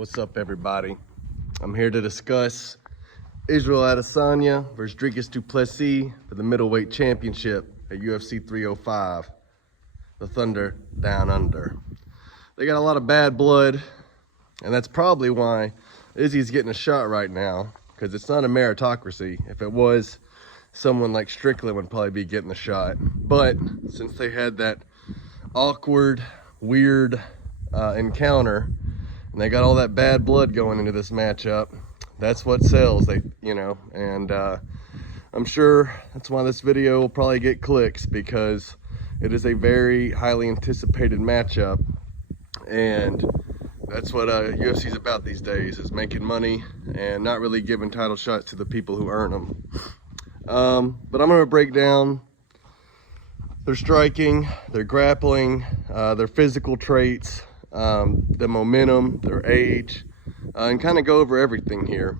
What's up, everybody? I'm here to discuss Israel Adesanya versus du Plessis for the middleweight championship at UFC 305. The Thunder Down Under. They got a lot of bad blood, and that's probably why Izzy's getting a shot right now, because it's not a meritocracy. If it was, someone like Strickland would probably be getting the shot. But since they had that awkward, weird encounter, and they got all that bad blood going into this matchup, that's what sells. And I'm sure that's why this video will probably get clicks, because it is a very highly anticipated matchup, and that's what UFC is about these days, is making money and not really giving title shots to the people who earn them. But I'm going to break down their striking, their grappling, their physical traits, the momentum, their age, and kind of go over everything here.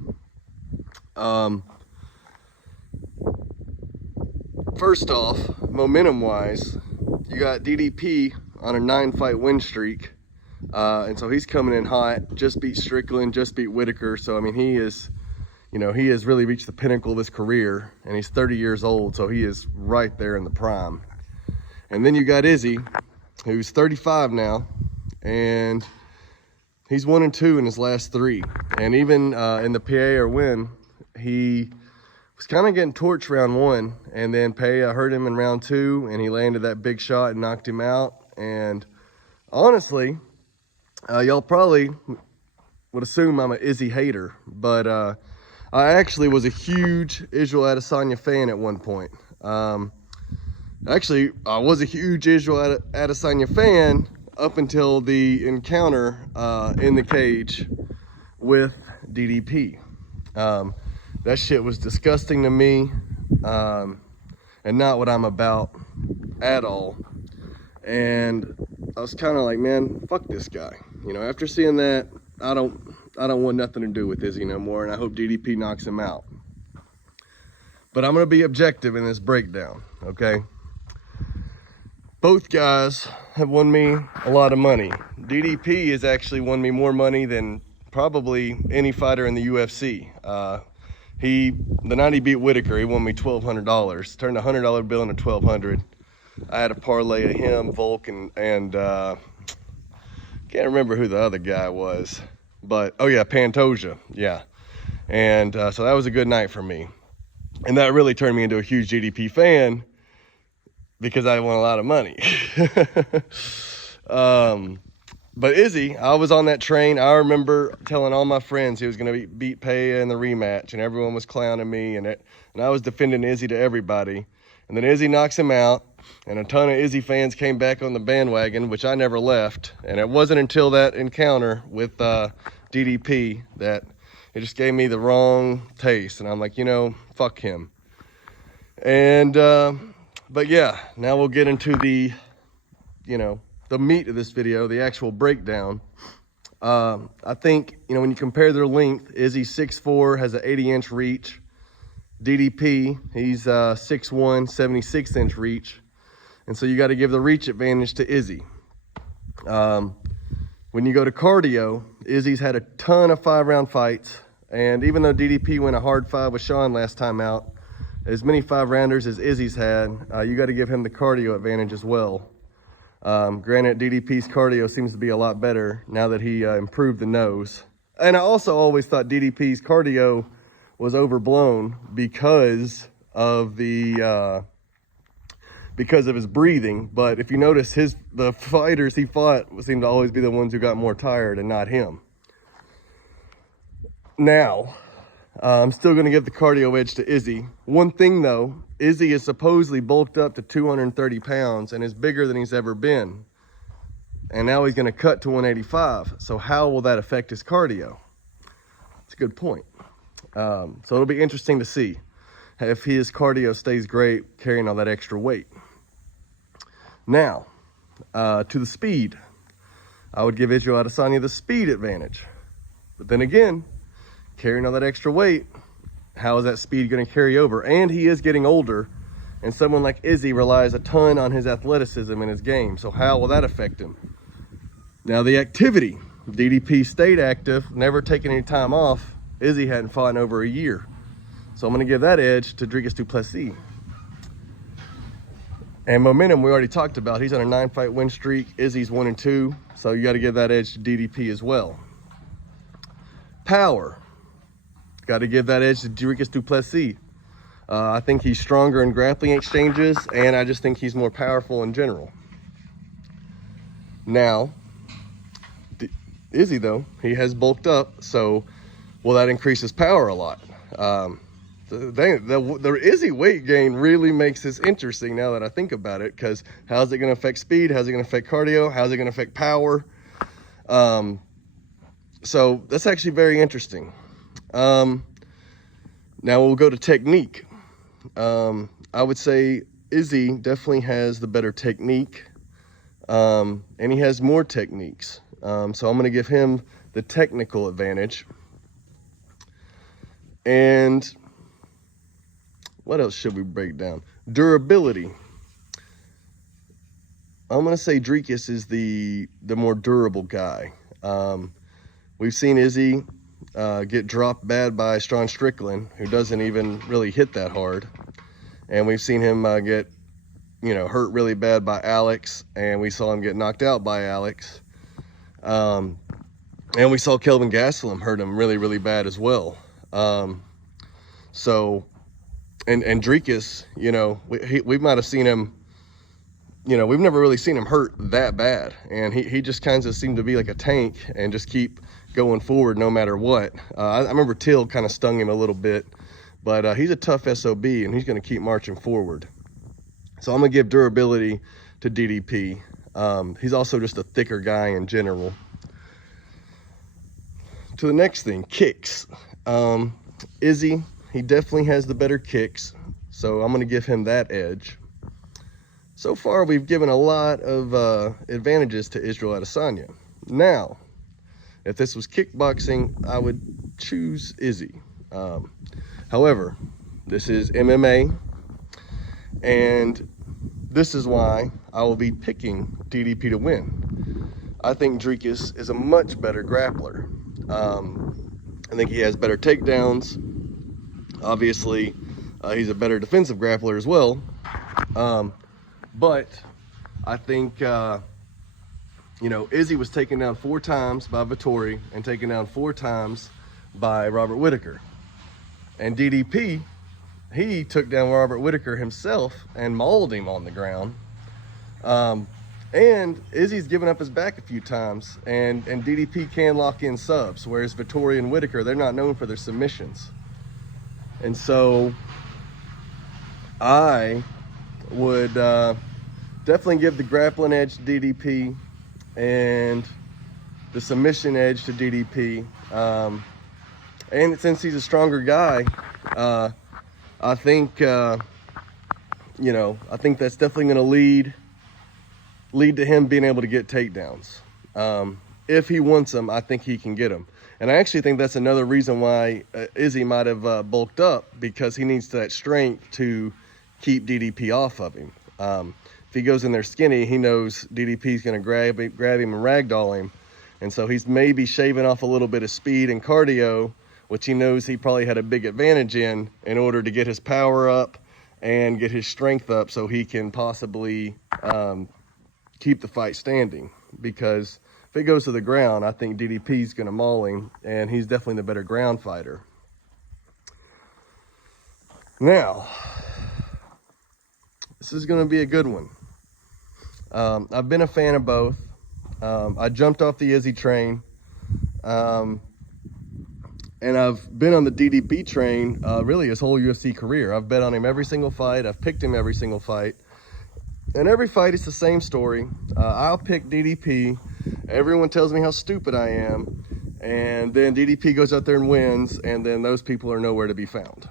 First off, momentum-wise, you got DDP on a 9-fight win streak, and so he's coming in hot. Just beat Strickland, just beat Whitaker. So I mean, he is, he has really reached the pinnacle of his career, and he's 30 years old, so he is right there in the prime. And then you got Izzy, who's 35 now, and he's 1-2 in his last 3. And even in the PA or win, he was kind of getting torched round 1, and then Peña hurt him in round 2, and he landed that big shot and knocked him out. And honestly, y'all probably would assume I'm an Izzy hater, but I actually was a huge Israel Adesanya fan at one point. Actually, I was a huge Israel Adesanya fan up until the encounter in the cage with DDP. That shit was disgusting to me, and not what I'm about at all. And I was kind of like, man, fuck this guy. After seeing that, I don't want nothing to do with Izzy no more, and I hope DDP knocks him out. But I'm gonna be objective in this breakdown, okay? Both guys have won me a lot of money. DDP has actually won me more money than probably any fighter in the UFC. The night he beat Whitaker, he won me $1,200. Turned a $100 bill into $1,200. I had a parlay of him, Volk, and can't remember who the other guy was. But, oh yeah, Pantoja, yeah. And so that was a good night for me. And that really turned me into a huge DDP fan, because I won a lot of money. But Izzy, I was on that train. I remember telling all my friends he was going to beat Peña in the rematch, and everyone was clowning me, and I was defending Izzy to everybody. And then Izzy knocks him out, and a ton of Izzy fans came back on the bandwagon, which I never left. And it wasn't until that encounter with DDP that it just gave me the wrong taste. And I'm like, fuck him. And but yeah, now we'll get into the meat of this video, the actual breakdown. I think, when you compare their length, Izzy's 6'4", has an 80-inch reach. DDP, he's 6'1", 76-inch reach. And so you got to give the reach advantage to Izzy. When you go to cardio, Izzy's had a ton of 5-round fights. And even though DDP went a hard 5 with Sean last time out, as many 5-rounders as Izzy's had, you got to give him the cardio advantage as well. Granted, DDP's cardio seems to be a lot better now that he improved the nose. And I also always thought DDP's cardio was overblown because of his breathing. But if you notice, the fighters he fought seemed to always be the ones who got more tired and not him. Now, I'm still going to give the cardio edge to Izzy. One thing though, Izzy is supposedly bulked up to 230 pounds and is bigger than he's ever been. And now he's going to cut to 185. So how will that affect his cardio? It's a good point. So it'll be interesting to see if his cardio stays great carrying all that extra weight. Now, to the speed. I would give Israel Adesanya the speed advantage. But then again, carrying all that extra weight, how is that speed going to carry over? And he is getting older, and someone like Izzy relies a ton on his athleticism in his game. So how will that affect him? Now the activity. DDP stayed active, never taking any time off. Izzy hadn't fought in over a year. So I'm going to give that edge to Dricus du Plessis. And momentum, we already talked about. He's on a 9-fight win streak. Izzy's 1-2. So you got to give that edge to DDP as well. Power. Got to give that edge to Dricus du Plessis. I think he's stronger in grappling exchanges, and I just think he's more powerful in general. Now, Izzy, though, he has bulked up, so will that increase his power a lot? The Izzy weight gain really makes this interesting now that I think about it, because how's it going to affect speed? How's it going to affect cardio? How's it going to affect power? So that's actually very interesting. Now we'll go to technique. I would say Izzy definitely has the better technique, and he has more techniques. So I'm going to give him the technical advantage. And what else should we break down? Durability. I'm going to say Dricus is the more durable guy. We've seen Izzy get dropped bad by Sean Strickland, who doesn't even really hit that hard. And we've seen him get, hurt really bad by Alex, and we saw him get knocked out by Alex. And we saw Kelvin Gastelum hurt him really, really bad as well. So, and Dricus, we might have seen him, we've never really seen him hurt that bad. And he just kind of seemed to be like a tank and just keep going forward no matter what. I remember Till kind of stung him a little bit, but he's a tough SOB, and he's going to keep marching forward. So I'm going to give durability to DDP. He's also just a thicker guy in general. To the next thing, kicks. Izzy, he definitely has the better kicks, so I'm going to give him that edge. So far, we've given a lot of advantages to Israel Adesanya. Now, if this was kickboxing, I would choose Izzy. However, this is MMA, and this is why I will be picking DDP to win. I think Dricus is a much better grappler. I think he has better takedowns. Obviously, he's a better defensive grappler as well. But I think, Izzy was taken down 4 times by Vettori and taken down 4 times by Robert Whittaker. And DDP, he took down Robert Whittaker himself and mauled him on the ground. And Izzy's given up his back a few times, and DDP can lock in subs, whereas Vettori and Whittaker, they're not known for their submissions. And so I would definitely give the grappling edge to DDP and the submission edge to DDP. And since he's a stronger guy, I think, I think that's definitely going to lead to him being able to get takedowns. If he wants them, I think he can get them. And I actually think that's another reason why Izzy might have bulked up, because he needs that strength to keep DDP off of him. If he goes in there skinny, he knows DDP's going to grab him and ragdoll him. And so he's maybe shaving off a little bit of speed and cardio, which he knows he probably had a big advantage in order to get his power up and get his strength up so he can possibly keep the fight standing. Because if it goes to the ground, I think DDP's going to maul him, and he's definitely the better ground fighter. Now, this is going to be a good one. I've been a fan of both. I jumped off the Izzy train, and I've been on the DDP train really his whole UFC career. I've bet on him every single fight. I've picked him every single fight. And every fight, it's the same story. I'll pick DDP. Everyone tells me how stupid I am. And then DDP goes out there and wins, and then those people are nowhere to be found.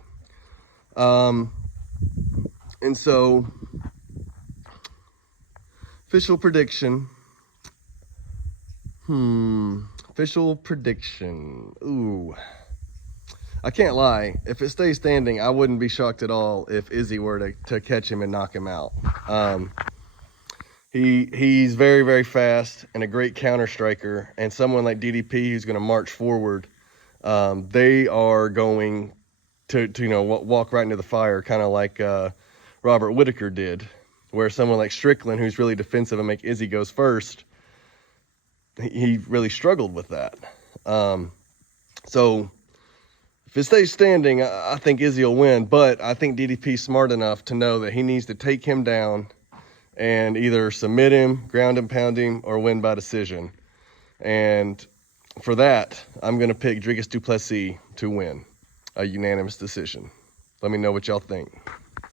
And so, official prediction. Official prediction. Ooh. I can't lie. If it stays standing, I wouldn't be shocked at all if Izzy were to catch him and knock him out. He's very, very fast and a great counter striker. And someone like DDP who's going to march forward, they are going to walk right into the fire, kind of like Robert Whittaker did, where someone like Strickland, who's really defensive and make Izzy goes first, he really struggled with that. So if it stays standing, I think Izzy will win, but I think DDP's smart enough to know that he needs to take him down and either submit him, ground and pound him, or win by decision. And for that, I'm going to pick Dricus du Plessis to win a unanimous decision. Let me know what y'all think.